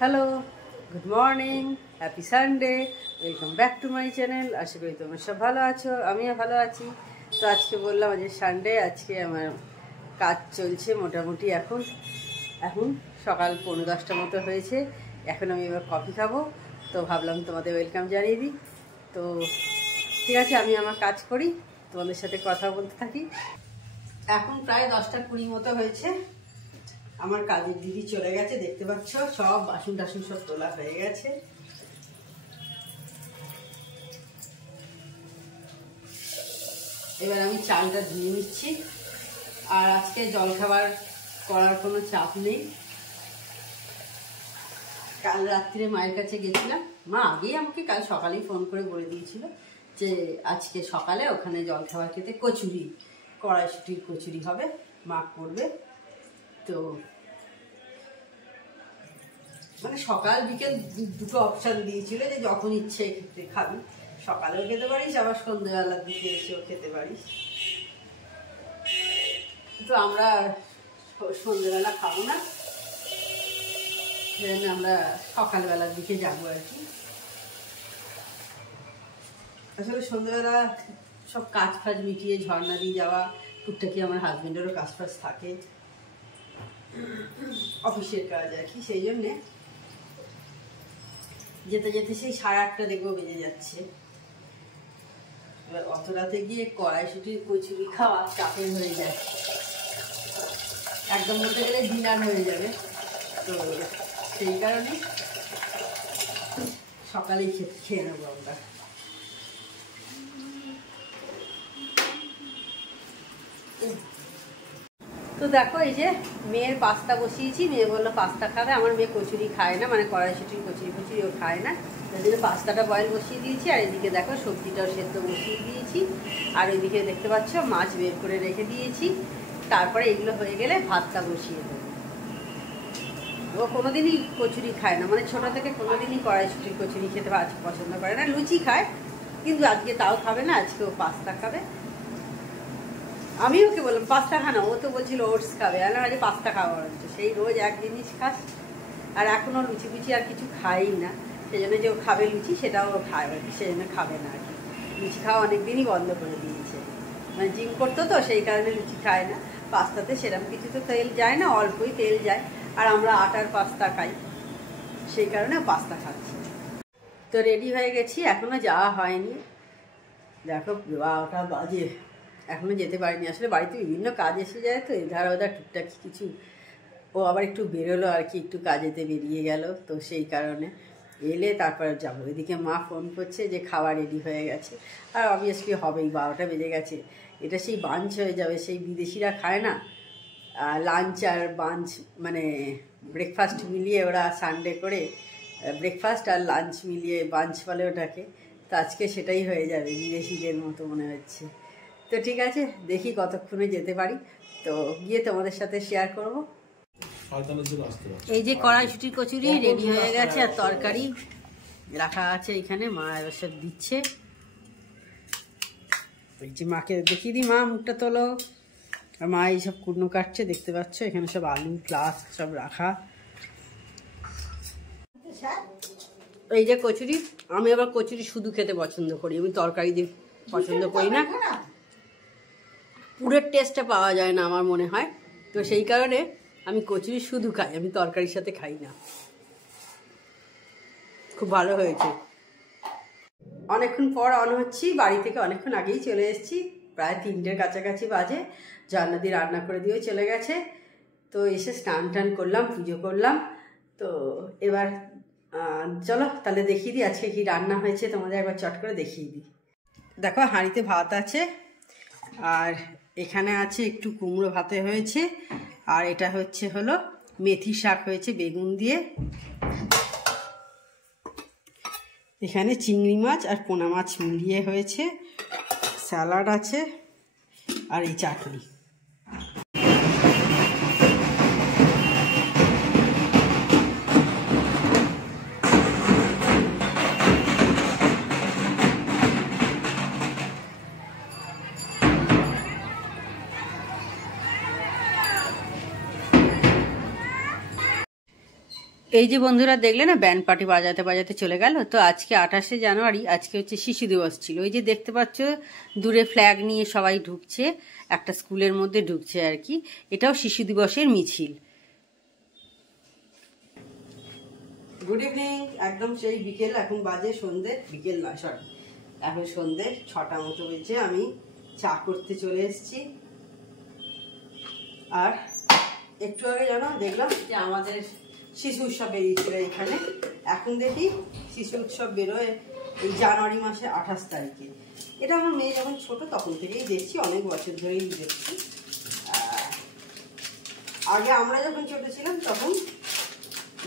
Hello, good morning, happy Sunday, welcome back to my channel. আশা করি তোমরা সব ভালো আছো, আমিও ভালো আছি। তো আজকে বললাম আজ সানডে, আজকে আমার কাজ চলছে মোটামুটি। এখন সকাল 9:30 মতো হয়েছে। এখন আমি এবার কফি খাবো, তো ভাবলাম তোমাদের ওয়েলকাম জানিয়ে দিই। তো ঠিক আছে, আমি আমার কাজ করি, তোমাদের সাথে কথা বলতে থাকি। এখন প্রায় 10টা 20 মতো হয়েছে। আমার কাজের দিদি চলে গেছে, দেখতে পাচ্ছ সব বাসন টাসন সব তোলা হয়ে গেছে। এবার আমি চালটা ধুয়ে নিচ্ছি। আর আজকে জলখাবার করার কোনো চাপ নেই। কাল রাত্রে মায়ের কাছে গেছিলাম, মা আগেই আমাকে কাল সকালেই ফোন করে বলে দিয়েছিল যে আজকে সকালে ওখানে জলখাবার খেতে কচুরি, কড়াইশুটির কচুরি হবে, মা করবে। তো মানে সকাল বিকেল দুটো অপশান দিয়েছিল যে যখন ইচ্ছে খেতে খাবি, সকালেও খেতে পারিস আবার সন্ধ্যেবেলার দিকে এসেও খেতে পারিস। তো আমরা সন্ধ্যেবেলা খাবো না, সেজন্য আমরা সকালবেলার দিকে যাবো আর কি। আসলে সন্ধ্যেবেলা সব কাজ ফাজ মিটিয়ে ঝর্ণা দিয়ে যাওয়া, টুকটাকি আমার হাজবেন্ডেরও কাজ ফাজ থাকে, অফিসের কাজ আর কি, সেই জন্যে যেতে যেতে সেই 8:30 দেখবো বেজে যাচ্ছে। এবার অত রাতে গিয়ে কড়াইশুটির কচুরি খাওয়া চাপের হয়ে যায়, একদম বলতে গেলে ডিনার হয়ে যাবে। তো সেই কারণে সকালেই খেয়ে নেবো আমরা। তো দেখো, এই যে মেয়ের পাস্তা বসিয়েছি, মেয়ে বললো পাস্তা খাবে। আমার মেয়ে কচুরি খায় না, মানে কড়াইশুটির কচুরি ও খায় না, ওই জন্য পাস্তাটা বয়েল বসিয়ে দিয়েছি। আর এদিকে দেখো সবজিটাও সেদ্ধ বসিয়ে দিয়েছি। আর ওইদিকে দেখতে পাচ্ছ মাছ বের করে রেখে দিয়েছি। তারপরে এগুলো হয়ে গেলে ভাতটা বসিয়ে দেবো। ও কোনোদিনই কচুরি খায় না, মানে ছোটো থেকে কোনোদিনই কড়াইশুটির কচুরি খেতে পছন্দ করে না। লুচি খায়, কিন্তু আজকে তাও খাবে না, আজকে ও পাস্তা খাবে। আমি ওকে বললাম পাস্তা খানা, ও তো বলছিল ওটস খাবে। আর আরে পাস্তা খাওয়া হচ্ছে, সেই রোজ এক জিনিস খাস। আর এখনও লুচি ফুচি আর কিছু খাই না, সেই জন্য যে ও খাবে লুচি সেটাও ও খায় আর কি, সেই জন্য খাবে না আর কি। লুচি খাওয়া অনেকদিনই বন্ধ করে দিয়েছে, মানে জিম করতো তো সেই কারণে লুচি খায় না। পাস্তাতে সেরকম কিছু তো তেল যায় না, অল্পই তেল যায়। আর আমরা আটার পাস্তা খাই, সেই কারণে পাস্তা খাচ্ছি। তো রেডি হয়ে গেছি, এখনও যাওয়া হয়নি। দেখো 12টা বাজে, এখনও যেতে পারিনি। আসলে বাড়িতে বিভিন্ন কাজ এসে যায়, তো এধার ওধার টুকটাক কিছু। ও আবার একটু বেরোলো আর কি, একটু কাজেতে বেরিয়ে গেল, তো সেই কারণে এলে তারপরে যাবো। এদিকে মা ফোন করছে যে খাওয়া রেডি হয়ে গেছে। আর অবভিয়াসলি হবেই, 12টা বেজে গেছে। এটা সেই বাঞ্চ হয়ে যাবে, সেই বিদেশিরা খায় না লাঞ্চ আর বাঞ্চ, মানে ব্রেকফাস্ট মিলিয়ে ওরা সানডে করে ব্রেকফাস্ট আর লাঞ্চ মিলিয়ে বাঞ্চ বলে ওটাকে। তো আজকে সেটাই হয়ে যাবে, বিদেশিদের মতো মনে হচ্ছে। তো ঠিক আছে, দেখি কতক্ষণে যেতে পারি, তো গিয়ে তোমাদের সাথে শেয়ার করব। এই যে কড়াইশুটির কচুরি রেডি হয়ে গেছে, আর তরকারি রাখা আছে এখানে, মা এবার সব দিচ্ছে। এই যে মাকে দেখিয়ে দিই, মা মুখটা তোলো। আর মা এইসব কুটনো কাটছে, দেখতে পাচ্ছ এখানে সব আলু প্লাস সব রাখা। এই যে কচুরি, আমি আবার কচুরি শুধু খেতে পছন্দ করি, আমি তরকারি দিয়ে পছন্দ করি না, পুরের টেস্টটা পাওয়া যায় না আমার মনে হয়। তো সেই কারণে আমি কচুরি শুধু খাই, আমি তরকারির সাথে খাই না। খুব ভালো হয়েছে। অনেকক্ষণ পর অন হচ্ছি, বাড়ি থেকে অনেকক্ষণ আগেই চলে এসেছি, প্রায় 3টের কাছাকাছি বাজে। জান্নাতি রান্না করে দিয়েও চলে গেছে। তো এসে স্নান টান করলাম, পুজো করলাম। তো এবার চলো তাহলে দেখিয়ে দিই আজকে কি রান্না হয়েছে, তোমাদের একবার চট করে দেখিয়ে দিই। দেখো হাঁড়িতে ভাত আছে, আর এখানে আছে একটু কুমড়ো ভাতে হয়েছে, আর এটা হলো মেথি শাক হয়েছে বেগুন দিয়ে। এখানে চিংড়ি মাছ আর পোনা মাছ মিলিয়ে হয়েছে, স্যালাড আছে, আর এই চাটনি। এই যে বন্ধুরা দেখলে না, ব্যান্ড পার্টি বাজাতে বাজাতে চলে গেল। তো আজকে 28শে জানুয়ারি, আজকে হচ্ছে শিশু দিবস ছিল। ওই যে দেখতে পাচ্ছ দূরে ফ্ল্যাগ নিয়ে সবাই ঢুকছে, একটা স্কুলের মধ্যে ঢুকছে আর কি। এটাও শিশু দিবসের মিছিল। গুড ইভিনিং, একদম সেই বিকেল, এখন বাজে সন্ধে, বিকেল নয় সরি, এখন সন্ধে 6টা মতো হয়েছে। আমি চা করতে চলে এসেছি। আর একটু আগে জানো দেখলাম যে আমাদের শিশু উৎসব বেরিয়েছিল এখানে। এখন দেখি শিশু উৎসব বেরোয় এই জানুয়ারি মাসে 28 তারিখে। এটা আমার মেয়ে যখন ছোট তখন থেকেই দেখছি, অনেক বছর ধরেই দেখছি। আগে আমরা যখন ছোট ছিলাম তখন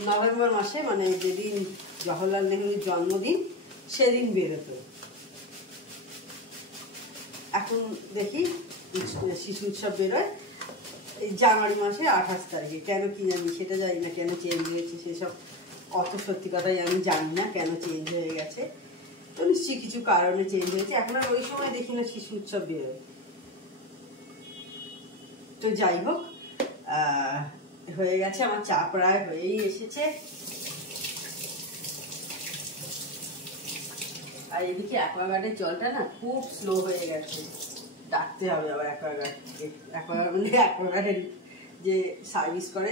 নভেম্বর মাসে, মানে যেদিন জওহরলাল নেহরুর জন্মদিন সেদিন বেরোতো। এখন দেখি শিশু উৎসব বেরোয় এই জানুয়ারি মাসে 28 তারিখে। কেন কি জানি, সেটা জানি না কেন চেঞ্জ হয়েছে, সেসব অত সত্যি কথাই আমি জানি না কেন চেঞ্জ হয়ে গেছে। তো নিশ্চয়ই কিছু কারণে চেঞ্জ হয়েছে। এখন আর ওই সময় দেখি না শিশু উৎসব বেরোয়। তো যাই হোক, হয়ে গেছে আমার চা, প্রায় হয়েই এসেছে। আর এদিকে অ্যাকোয়াগার্ডের জলটা না খুব স্লো হয়ে গেছে, ডাকতে হবে আবার অ্যাকোয়াগার্ডের যে সার্ভিস করে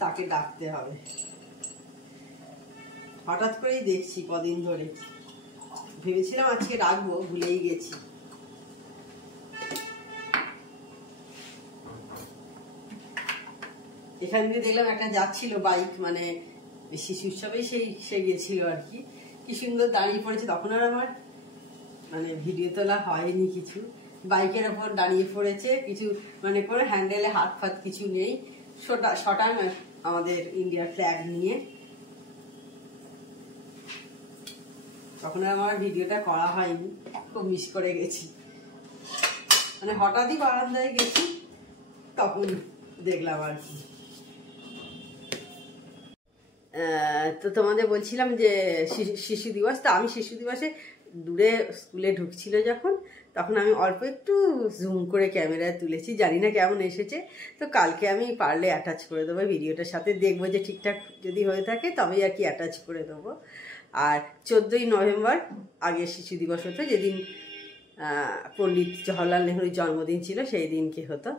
তাকে ডাকতে হবে। হঠাৎ করেই দেখছি কদিন ধরে, ভেবেছিলাম আজকে ডাকবো, ভুলেই গেছি। এখান দিয়ে দেখলাম একটা যাচ্ছিল বাইক, মানে শিশু উৎসবেই সে গেছিল আর কি। কি সুন্দর দাঁড়িয়ে পড়েছে, তখন আর আমার মানে ভিডিও তোলা হয়নি কিছু। বাইকের ওপর দাঁড়িয়ে পড়েছে, কিছু মানে কোনো হ্যান্ডেলে হাত ফাত কিছু নেই, শটান আমাদের ইন্ডিয়ার ফ্ল্যাগ নিয়ে। তখন আর আমার ভিডিওটা করা হয়নি, খুব মিস করে গেছি। মানে হঠাৎই বারান্দায় গেছি, তখন দেখলাম আর কি। তো তোমাদের বলছিলাম যে শিশু দিবস, তো আমি শিশু দিবসে দূরে স্কুলে ঢুকছিল যখন, তখন আমি অল্প একটু জুম করে ক্যামেরায় তুলেছি, জানি না কেমন এসেছে। তো কালকে আমি পারলে অ্যাটাচ করে দেবো ভিডিওটার সাথে, দেখবো যে ঠিকঠাক যদি হয়ে থাকে তবেই আর কি অ্যাটাচ করে দেবো। আর 14ই নভেম্বর আগে শিশু দিবস হতো, যেদিন পণ্ডিত জওহরলাল নেহরুর জন্মদিন ছিল সেই দিনকে হতো।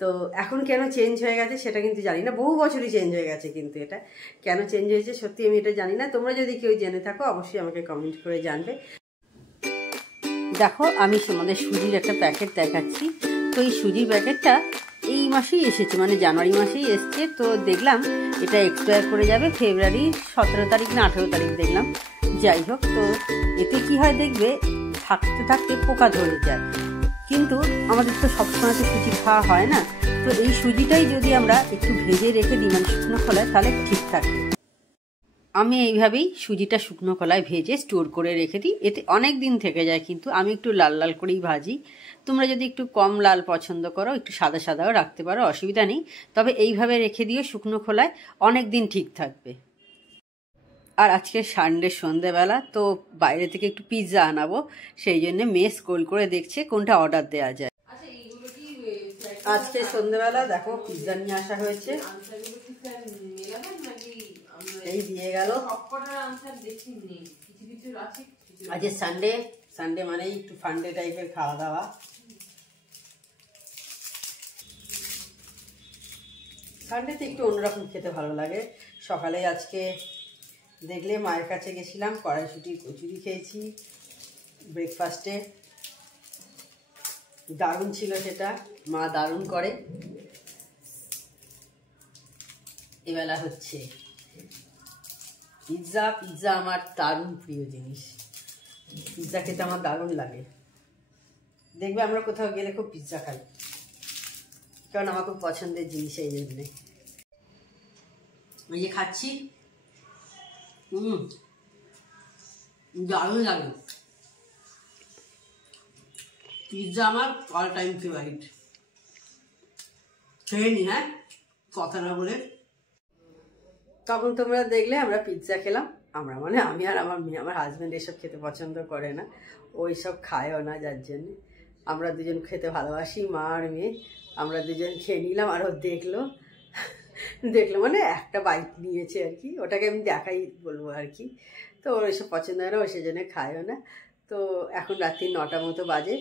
তো এখন কেন চেঞ্জ হয়ে গেছে সেটা কিন্তু জানি না, বহু বছরই চেঞ্জ হয়ে গেছে, কিন্তু এটা কেন চেঞ্জ হয়েছে সত্যি আমি এটা জানি না। তোমরা যদি কেউ জেনে থাকো অবশ্যই আমাকে কমেন্ট করে জানবে। দেখো আমি তোমাদের সুজির একটা প্যাকেট দেখাচ্ছি। তো এই সুজির প্যাকেটটা এই মাসেই এসেছে, মানে জানুয়ারি মাসেই এসছে। তো দেখলাম এটা এক্সপায়ার করে যাবে ফেব্রুয়ারি 17 তারিখ না 18 তারিখ দেখলাম। যাই হোক, তো এতে কি হয় দেখবে, থাকতে থাকতে পোকা ধরে যায়। কিন্তু আমাদের তো সবসময় তো সুজি খাওয়া হয় না, তো এই সুজিটাই যদি আমরা একটু ভেজে রেখে দিই মানে শুকনো খোলায়, তাহলে ঠিক থাকে। আমি এইভাবেই সুজিটা শুকনো কলায় ভেজে স্টোর করে রেখে দিই, এতে অনেক দিন থেকে যায়। কিন্তু আমি একটু লাল লাল করেই ভাজি। তোমরা যদি একটু কম লাল পছন্দ করো, একটু সাদা সাদাও রাখতে পারো, অসুবিধা নেই। তবে এইভাবে রেখে দিও শুকনো খোলায়, অনেক দিন ঠিক থাকবে। আর আজকে সানডে সন্ধেবেলা, তো বাইরে থেকে একটু পিৎজা আনাবো, সেই জন্য মেয়ে স্ক্রোল করে দেখছে কোনটা অর্ডার দেওয়া যায়। আজকে সন্ধেবেলা দেখো পিৎজা নিয়ে আসা হয়েছে, এই দিয়ে গেল। আজকে সানডে, সানডে মানে একটু ফান্ডে টাইপের খাওয়া দাওয়া। সানডেতে একটু অন্যরকম খেতে ভালো লাগে। সকালে আজকে দেখলে মায়ের কাছে গেছিলাম, কড়াইশুঁটির কচুরি খেয়েছি ব্রেকফাস্টে, দারুণ ছিল সেটা, মা দারুণ করে। এবেলা হচ্ছে পিৎজা। পিৎজা আমার দারুণ প্রিয় জিনিস, পিৎজা খেতে আমার দারুণ লাগে। দেখবে আমরা কোথাও গেলে খুব পিৎজা খাই, কারণ আমার খুব পছন্দের জিনিস, এই জন্যে। এই যে খাচ্ছি, দারুণ লাগে। পিৎজা আমার অল টাইম ফেভারিট। খেয়ে নি, হ্যাঁ কথা না বলে। তখন তোমরা দেখলে আমরা পিৎজা খেলাম, আমরা মানে আমি আর আমার মেয়ে। আমার হাজব্যান্ড এসব খেতে পছন্দ করে না, ওই সব খায়ও না, যার জন্য আমরা দুজন খেতে ভালোবাসি, মা আর মেয়ে। আমরা দুজন খেয়ে নিলাম, আর ও দেখলো দেখলো মানে একটা বাইট নিয়েছে আর কি, ওটাকে আমি দেখাই বলবো আর কি। তো ওর এসব পছন্দ হয় না, ও সেজন্য খায়ও না। তো এখন রাত্রি 9টা মতো বাজে।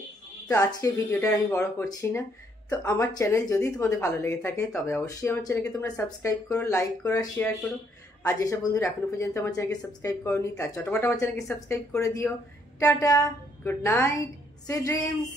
তো আজকে ভিডিওটা আমি বড় করছি না। তো আমার চ্যানেল যদি তোমাদের ভালো লেগে থাকে তবে অবশ্যই আমার চ্যানেলকে তোমরা সাবস্ক্রাইব করো, লাইক করো, শেয়ার করো। আর যেসব বন্ধুরা এখনো পর্যন্ত আমার চ্যানেলকে সাবস্ক্রাইব করোনি তার চটপট আমার চ্যানেলকে সাবস্ক্রাইব করে দিও। Tata, good night, sweet dreams.